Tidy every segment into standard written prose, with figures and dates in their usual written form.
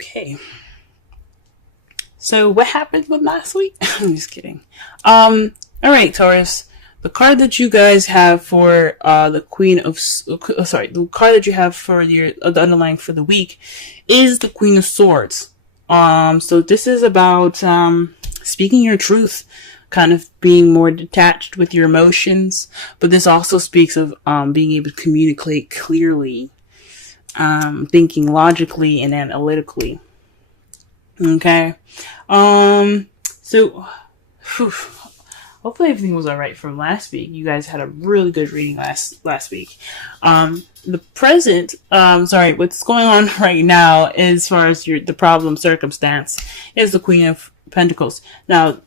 Okay. So what happened with last week? I'm just kidding. All right, Taurus. The card that you guys have for the Queen of the card that you have for the underlying for the week is the Queen of Swords. So this is about speaking your truth, kind of being more detached with your emotions, but this also speaks of being able to communicate clearly, thinking logically and analytically. Okay. So whew, hopefully everything was alright from last week. You guys had a really good reading last week. The present, what's going on right now as far as the problem circumstance is the Queen of Pentacles. Now,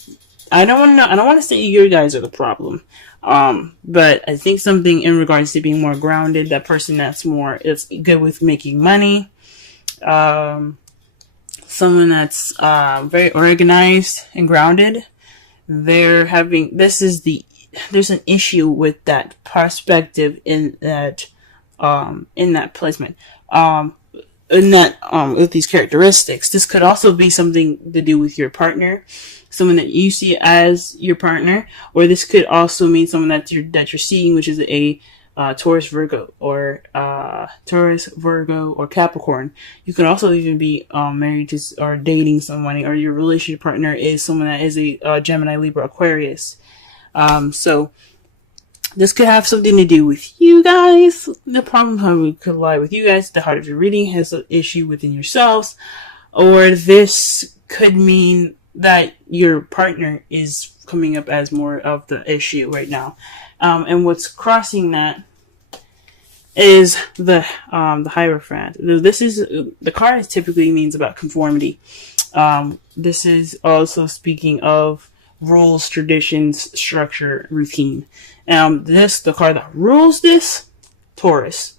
I don't want to say you guys are the problem. But I think something in regards to being more grounded, that person that's is good with making money, someone that's very organized and grounded. There's an issue with that perspective in that placement. With these characteristics. This could also be something to do with your partner, someone that you see as your partner, or this could also mean someone that you're seeing, which is a Taurus, Virgo, or Capricorn. You could also even be married to or dating someone, or your relationship partner is someone that is a Gemini, Libra, Aquarius. So this could have something to do with you guys. The problem probably could lie with you guys. The heart of your reading has an issue within yourselves, or this could mean that your partner is coming up as more of the issue right now. And what's crossing that is the Hierophant. This is the card typically means about conformity. This is also speaking of rules, traditions, structure, routine. The card that rules this, Taurus.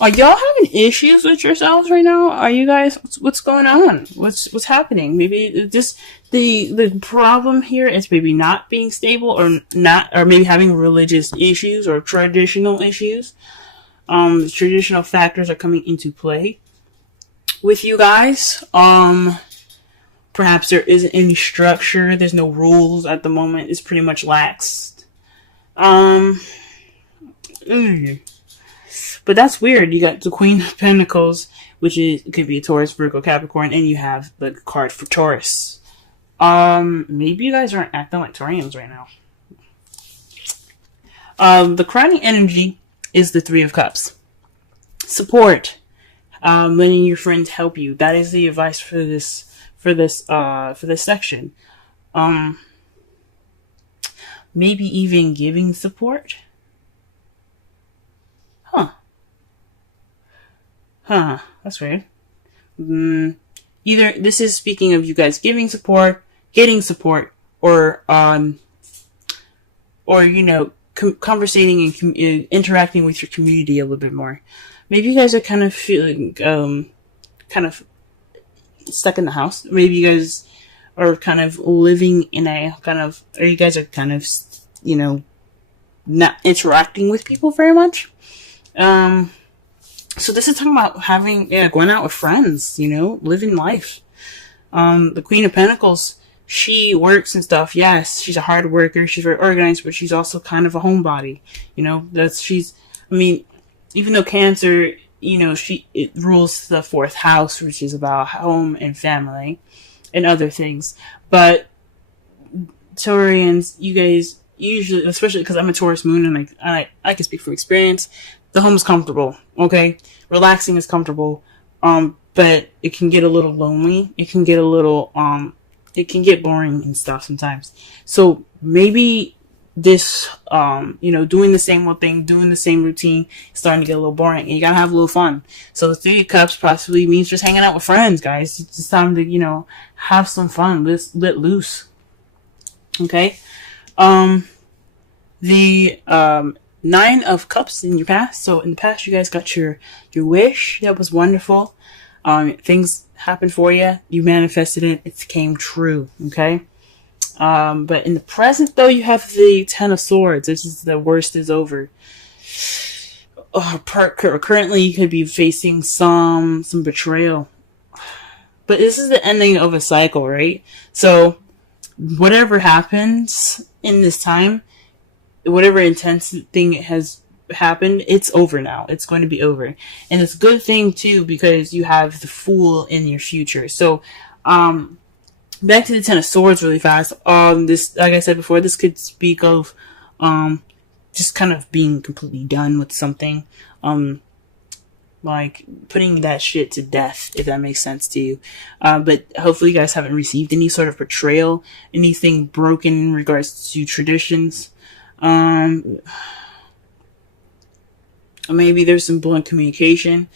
Are y'all having issues with yourselves right now? Are you guys, what's going on? What's happening? Maybe just the problem here is maybe not being stable, or maybe having religious issues or traditional issues. Traditional factors are coming into play with you guys. Perhaps there isn't any structure. There's no rules at the moment. It's pretty much laxed. But that's weird. You got the Queen of Pentacles, which could be a Taurus, Virgo, Capricorn, and you have the card for Taurus. Maybe you guys aren't acting like Taurians right now. The crowning energy is the Three of Cups. Support. Letting your friends help you. That is the advice for this section. Maybe even giving support. That's weird. Either this is speaking of you guys giving support, getting support, or conversating and interacting with your community a little bit more. Maybe you guys are kind of feeling kind of stuck in the house. Maybe you guys are kind of living in or you guys are kind of not interacting with people very much. So this is talking about going out with friends, living life. The Queen of Pentacles, she works and stuff. Yes, she's a hard worker. She's very organized, but she's also kind of a homebody. Even though Cancer, it rules the fourth house, which is about home and family and other things. But Taurians, you guys usually, especially because I'm a Taurus moon and I can speak from experience, the home is comfortable, okay? Relaxing is comfortable, but it can get a little lonely. It can get it can get boring and stuff sometimes. So maybe this, doing the same old thing, doing the same routine, is starting to get a little boring, and you gotta have a little fun. So the Three of Cups possibly means just hanging out with friends, guys. It's just time to, have some fun, let loose. Okay? The Nine of Cups in your past. So in the past, you guys got your wish. That was wonderful. Things happened for you. You manifested it. It came true. Okay. But in the present, though, you have the Ten of Swords. This is the worst is over. currently you could be facing some betrayal. But this is the ending of a cycle, right? So whatever happens in this time, whatever intense thing has happened, it's over now. It's going to be over. And it's a good thing too, because you have the Fool in your future. So back to the Ten of Swords really fast. This, like I said before, this could speak of just kind of being completely done with something. Like putting that shit to death, if that makes sense to you. But hopefully you guys haven't received any sort of betrayal, anything broken in regards to traditions. Maybe there's some blunt communication.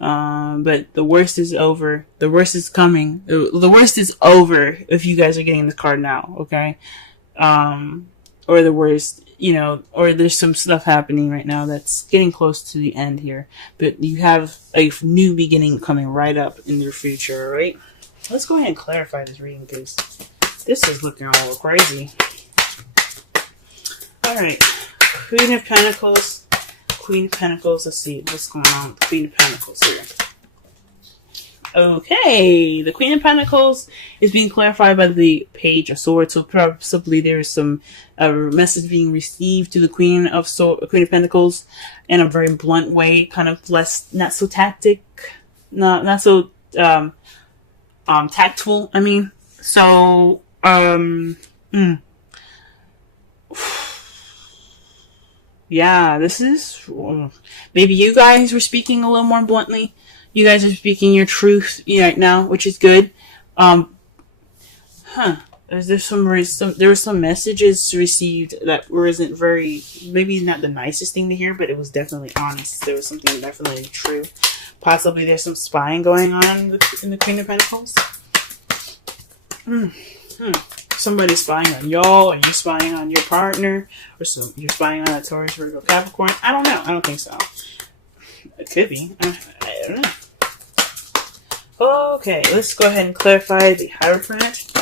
But the worst is over. The worst is coming. The worst is over if you guys are getting this card now, okay? Or the worst, or there's some stuff happening right now that's getting close to the end here. But you have a new beginning coming right up in your future, right? Let's go ahead and clarify this reading because this is looking all crazy. Alright. Queen of Pentacles. Queen of Pentacles. Let's see what's going on with the Queen of Pentacles here. Okay, the Queen of Pentacles is being clarified by the Page of Swords. So possibly there's some message being received to the Queen of Pentacles in a very blunt way, kind of not so not so tactful. I mean, so yeah, this is maybe you guys were speaking a little more bluntly. You guys are speaking your truth right now, which is good. There were some messages received that wasn't very, maybe not the nicest thing to hear, but it was definitely honest. There was something definitely true. Possibly there's some spying going on in the Queen of Pentacles. Somebody's spying on y'all, or you spying on your partner, or you're spying on a Taurus, Virgo, Capricorn. I don't know. I don't think so. It could be. I don't know. Okay, let's go ahead and clarify the Hierophant.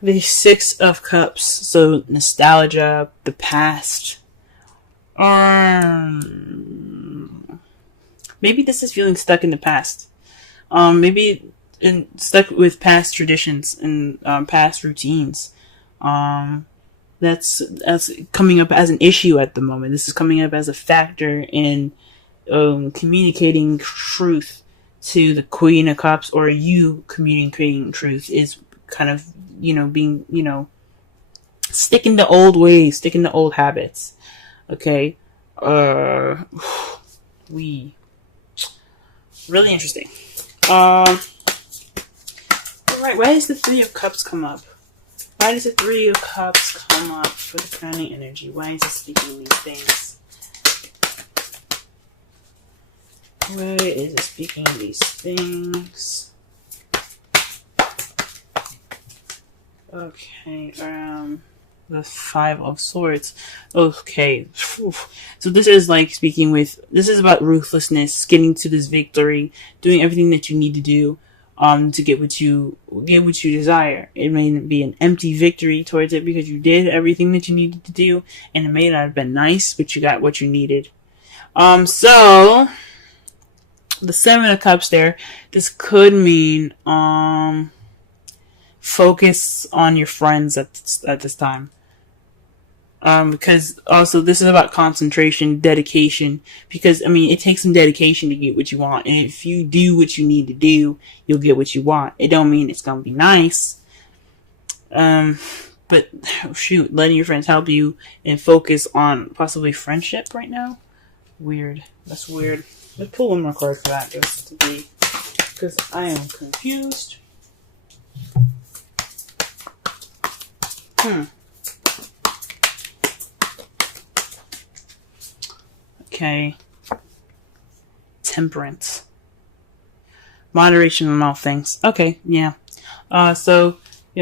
The Six of Cups. So, nostalgia, the past. Maybe this is feeling stuck in the past. Maybe stuck with past traditions and past routines. That's coming up as an issue at the moment. This is coming up as a factor in communicating truth to the Queen of Cups, or you communicating truth is kind of, being, sticking to old ways, sticking to old habits. Okay. Really interesting. Alright, why does the Three of Cups come up? Why does the Three of Cups come up for the crowning energy? Why is it speaking these things? Why is it speaking these things? Okay, the Five of Swords. Okay. So this is like this is about ruthlessness, getting to this victory, doing everything that you need to do to get what you desire. It may be an empty victory towards it because you did everything that you needed to do, and it may not have been nice, but you got what you needed. So the Seven of Cups there, this could mean focus on your friends at this time. Because also this is about concentration, dedication, because it takes some dedication to get what you want, and if you do what you need to do, you'll get what you want. It don't mean it's gonna be nice, but shoot, letting your friends help you and focus on possibly friendship right now. Weird. That's weird. Let's pull one more card for that, just to be, because I am confused. Okay. Temperance. Moderation on all things. Okay, yeah. So,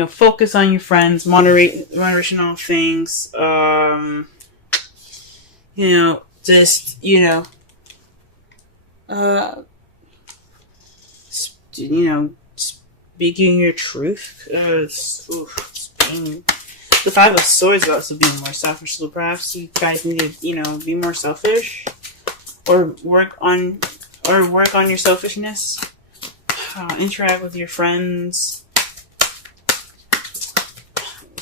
focus on your friends, moderation on all things. Speaking your truth. It's being The Five of Swords is also being more selfish. So perhaps you guys need to, be more selfish, or work on your selfishness. Interact with your friends.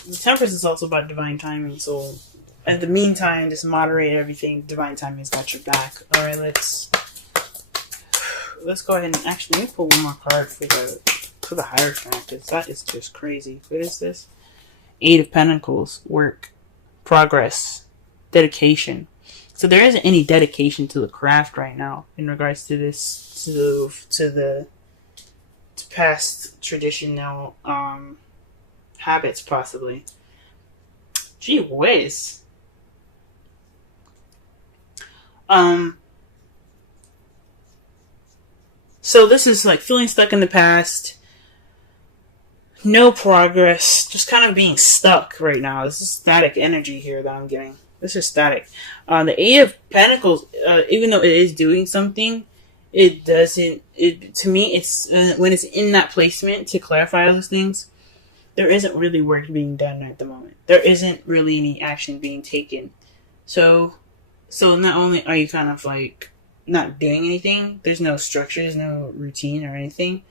The Temperance is also about divine timing. So, in the meantime, just moderate everything. Divine timing's got your back. All right, let's go ahead and actually let me pull one more card for the Hierophant, because that is just crazy. What is this? Eight of Pentacles. Work, progress, dedication. So there isn't any dedication to the craft right now in regards to this, to past traditional habits, possibly. Gee whiz. So this is like feeling stuck in the past. No progress. Just kind of being stuck right now. This is static energy here that I'm getting. This is static. The Eight of Pentacles, even though it is doing something, it doesn't. To me, it's when it's in that placement to clarify those things, there isn't really work being done at the moment. There isn't really any action being taken. So not only are you kind of like not doing anything, there's no structure, there's no routine or anything.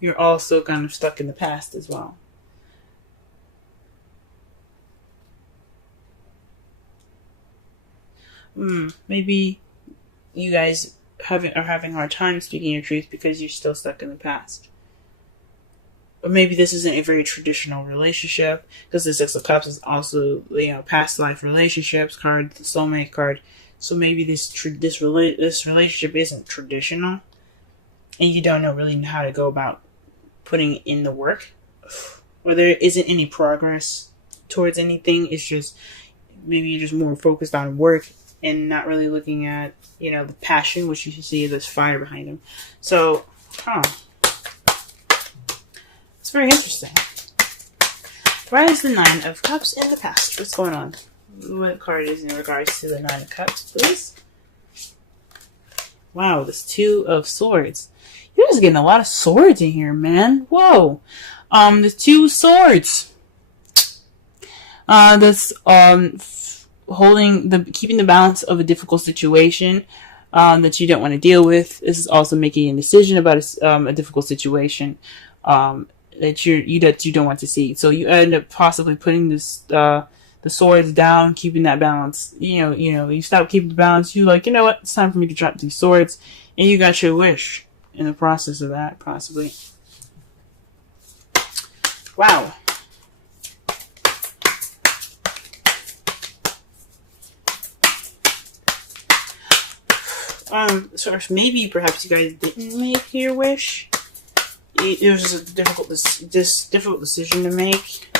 You're also kind of stuck in the past as well. Maybe you guys are having a hard time speaking your truth because you're still stuck in the past. Or maybe this isn't a very traditional relationship, because the Six of Cups is also, past life relationships card, the soulmate card. So maybe this relationship isn't traditional, and you don't really know how to go about putting in the work, or there isn't any progress towards anything. It's just maybe you're just more focused on work and not really looking at the passion, which you should see there's fire behind them. So, it's very interesting. Why is the Nine of Cups in the past? What's going on? What card is in regards to the Nine of Cups, please? Wow, this Two of Swords. You're just getting a lot of swords in here, man. Whoa. The Two Swords. That's keeping the balance of a difficult situation that you don't want to deal with. This is also making a decision about a difficult situation that you don't want to see. So you end up possibly putting the swords down, keeping that balance. You stop keeping the balance. You like, what? It's time for me to drop these swords, and you got your wish in the process of that, possibly. Wow. So maybe perhaps you guys didn't make your wish. It was just a difficult decision to make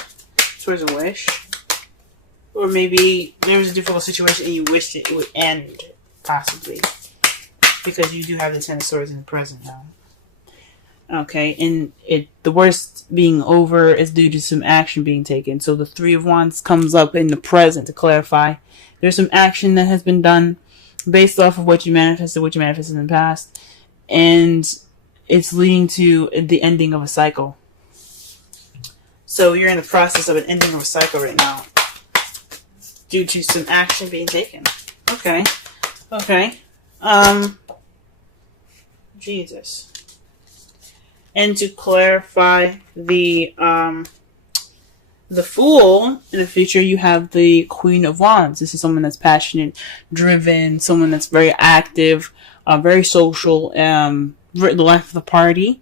towards a wish. Or maybe there was a difficult situation and you wished it would end, possibly. Because you do have the Ten of Swords in the present now. Okay, and the worst being over is due to some action being taken. So the Three of Wands comes up in the present to clarify. There's some action that has been done based off of what you manifested in the past. And it's leading to the ending of a cycle. So you're in the process of an ending of a cycle right now, due to some action being taken. Okay. Jesus. And to clarify the Fool, in the future you have the Queen of Wands. This is someone that's passionate, driven, someone that's very active, very social, the life of the party.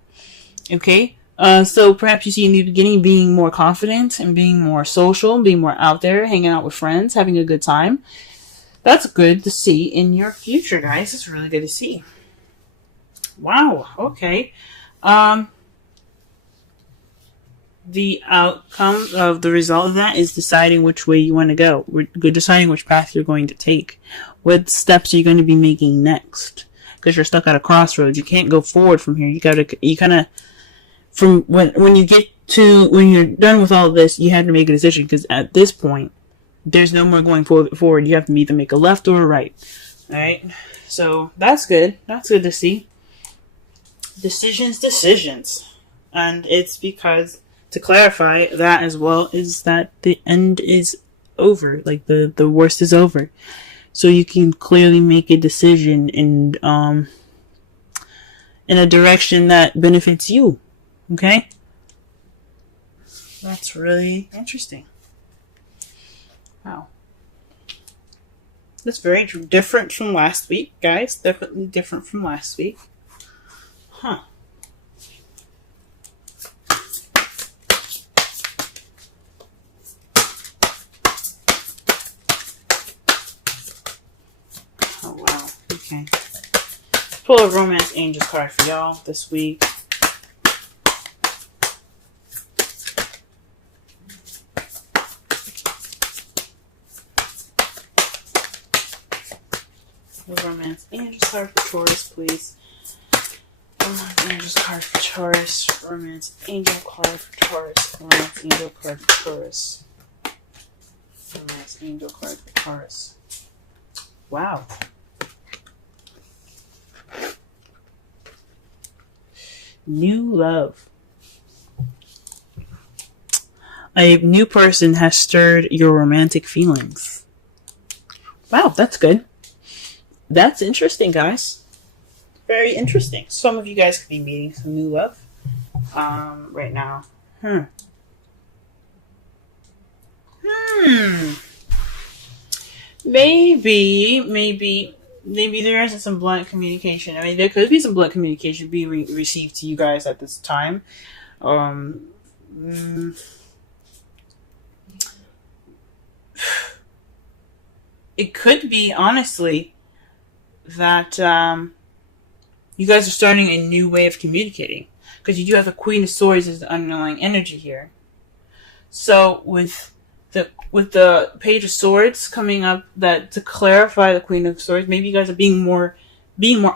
Okay? So perhaps you see in the beginning being more confident and being more social, being more out there, hanging out with friends, having a good time. That's good to see in your future, guys. It's really good to see. Wow. Okay. The outcome of the result of that is deciding which way you want to go. We're deciding which path you're going to take. What steps are you going to be making next? Because you're stuck at a crossroads. You can't go forward from here. You kind of, from when you're done with all of this, you have to make a decision. Because at this point, there's no more going forward. You have to either make a left or a right. Alright? So, that's good. That's good to see. Decisions. And it's because to clarify that as well is that the end is over. Like the worst is over. So you can clearly make a decision in a direction that benefits you. Okay? That's really interesting. Wow. That's very different from last week, guys. Definitely different from last week. Huh. Oh, wow. Okay. Pull a Romance Angels card for y'all this week. Romance Angels card for Taurus, please. Romance Angels card for Taurus. Romance Angel card for Taurus. Romance Angel card for Taurus. Romance Angel card for Taurus. Wow. New love. A new person has stirred your romantic feelings. Wow, that's good. That's interesting, guys. Very interesting. Some of you guys could be meeting some new love right now. Maybe there isn't some blunt communication. I mean, there could be some blunt communication being received to you guys at this time. It could be, honestly, that you guys are starting a new way of communicating, because you do have the Queen of Swords as the underlying energy here. So with the Page of Swords coming up, that to clarify the Queen of Swords, maybe you guys are being more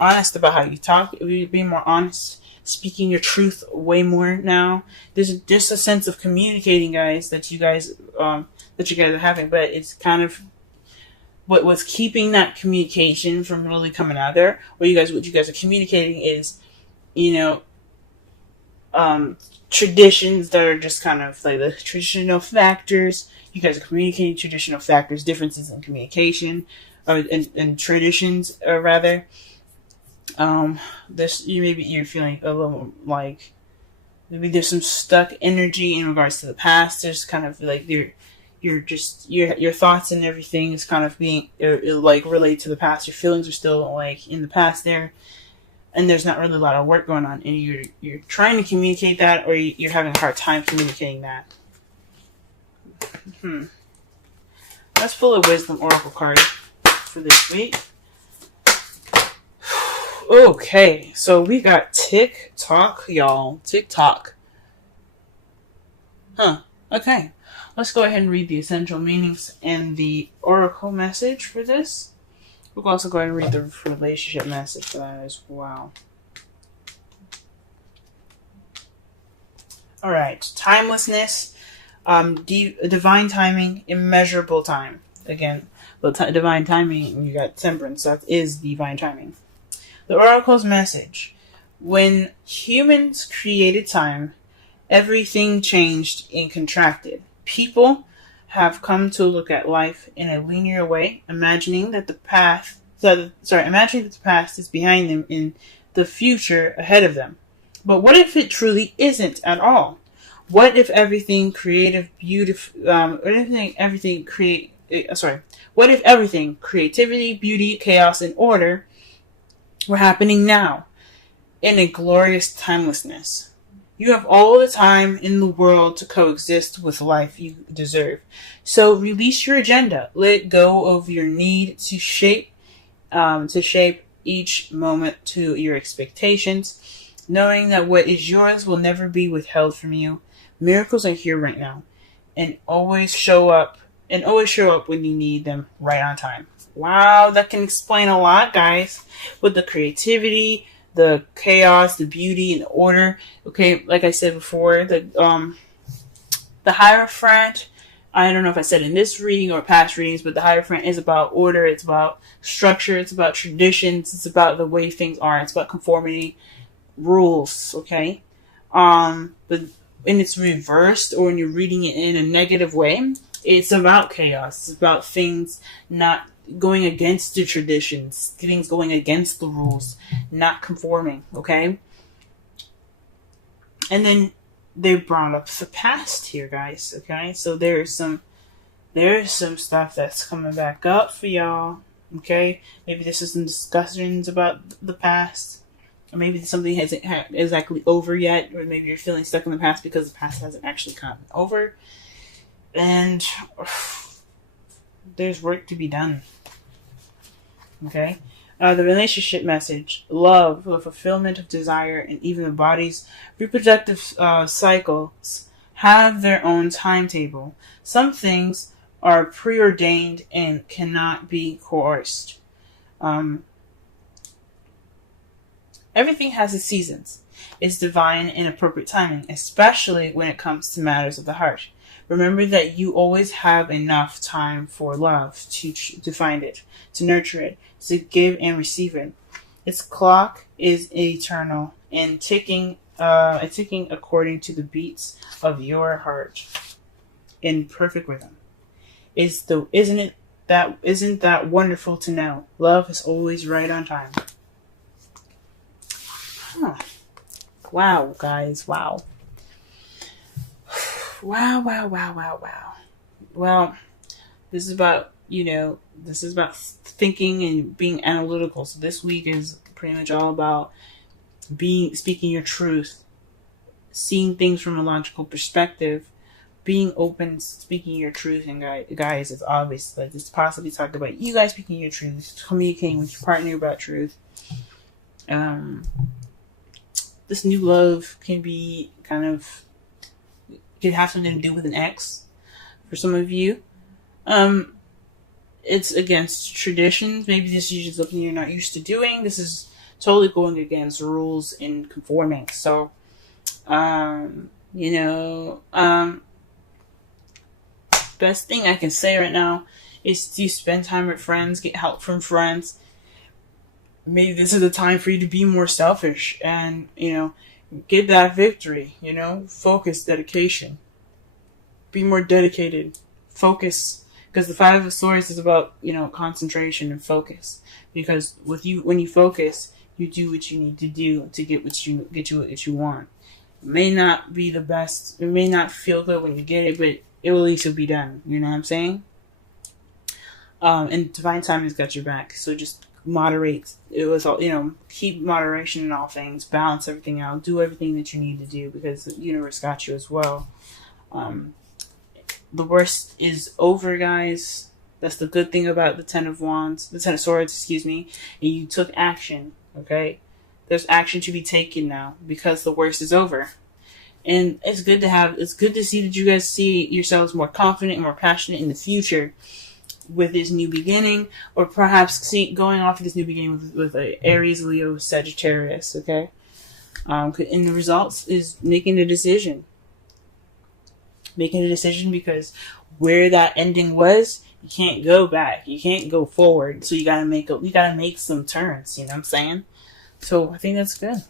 honest about how you talk, being more honest, speaking your truth way more now. There's just a sense of communicating, guys, that you guys are having, but it's kind of what was keeping that communication from really coming out there. What you guys are communicating is, traditions that are just kind of like the traditional factors. You guys are communicating traditional factors, differences in communication, and traditions, rather. You're feeling a little like maybe there's some stuck energy in regards to the past. There's kind of like your thoughts and everything is kind of being like related to the past. Your feelings are still like in the past there, and there's not really a lot of work going on, and you're trying to communicate that, or you're having a hard time communicating that. Let's pull a Wisdom Oracle card for this week. Okay, so we got TikTok, y'all. TikTok. Okay. Let's go ahead and read the essential meanings and the oracle message for this. We'll also go ahead and read the relationship message for that as well. Alright, timelessness, divine timing, immeasurable time. Again, divine timing, you got temperance, that is divine timing. The oracle's message. When humans created time, everything changed and contracted. People have come to look at life in a linear way, imagining that the past is behind them and the future ahead of them. But what if it truly isn't at all? What if everything creativity, beauty, chaos, and order were happening now in a glorious timelessness? You have all the time in the world to coexist with life you deserve. So release your agenda. Let go of your need to shape each moment to your expectations, knowing that what is yours will never be withheld from you. Miracles are here right now, and always show up when you need them right on time. Wow, that can explain a lot, guys. With the creativity, the chaos, the beauty, and the order. Okay, like I said before, the Hierophant, I don't know if I said in this reading or past readings, but the Hierophant is about order, it's about structure, it's about traditions, it's about the way things are, it's about conformity, rules, okay? But when it's reversed or when you're reading it in a negative way, it's about chaos. It's about things not going against the traditions, things going against the rules, not conforming, okay? And then they brought up the past here, guys, okay? So there's some stuff that's coming back up for y'all, okay? Maybe this is some discussions about the past. Or maybe something hasn't exactly over yet, or maybe you're feeling stuck in the past because the past hasn't actually gotten over. And there's work to be done. Okay? The relationship message, love, the fulfillment of desire, and even the body's reproductive cycles have their own timetable. Some things are preordained and cannot be coerced. Everything has its seasons. It's divine and appropriate timing, especially when it comes to matters of the heart. Remember that you always have enough time for love to find it, to nurture it, to give and receive it. Its clock is eternal and ticking according to the beats of your heart in perfect rhythm. Isn't that wonderful to know? Love is always right on time. Huh. Wow, guys, wow. Wow. Well, this is about thinking and being analytical. So this week is pretty much all about speaking your truth, seeing things from a logical perspective, being open, speaking your truth. And guys, it's obvious, like this possibly talked about you guys speaking your truth, communicating with your partner about truth. This new love can have something to do with an ex for some of you. It's against traditions. Maybe this is something you're not used to doing. This is totally going against rules and conforming. So, best thing I can say right now is to spend time with friends, get help from friends. Maybe this is the time for you to be more selfish and, get that victory, focus, dedication. Be more dedicated. Focus. Because the Five of Swords is about, concentration and focus. Because when you focus, you do what you need to do to get what you want. It may not be the best. It may not feel good when you get it, but it will at least be done. You know what I'm saying? And divine timing has got your back. So just moderate. It was all, keep moderation in all things. Balance everything out. Do everything that you need to do because the universe got you as well. The worst is over, guys. That's the good thing about the Ten of Swords, and you took action, okay? There's action to be taken now because the worst is over. And it's good to see that you guys see yourselves more confident and more passionate in the future with this new beginning, or perhaps going off of this new beginning with a Aries, Leo, Sagittarius, okay? And the results is making a decision. Making a decision because where that ending was, you can't go back. You can't go forward. So you gotta make some turns. You know what I'm saying? So I think that's good.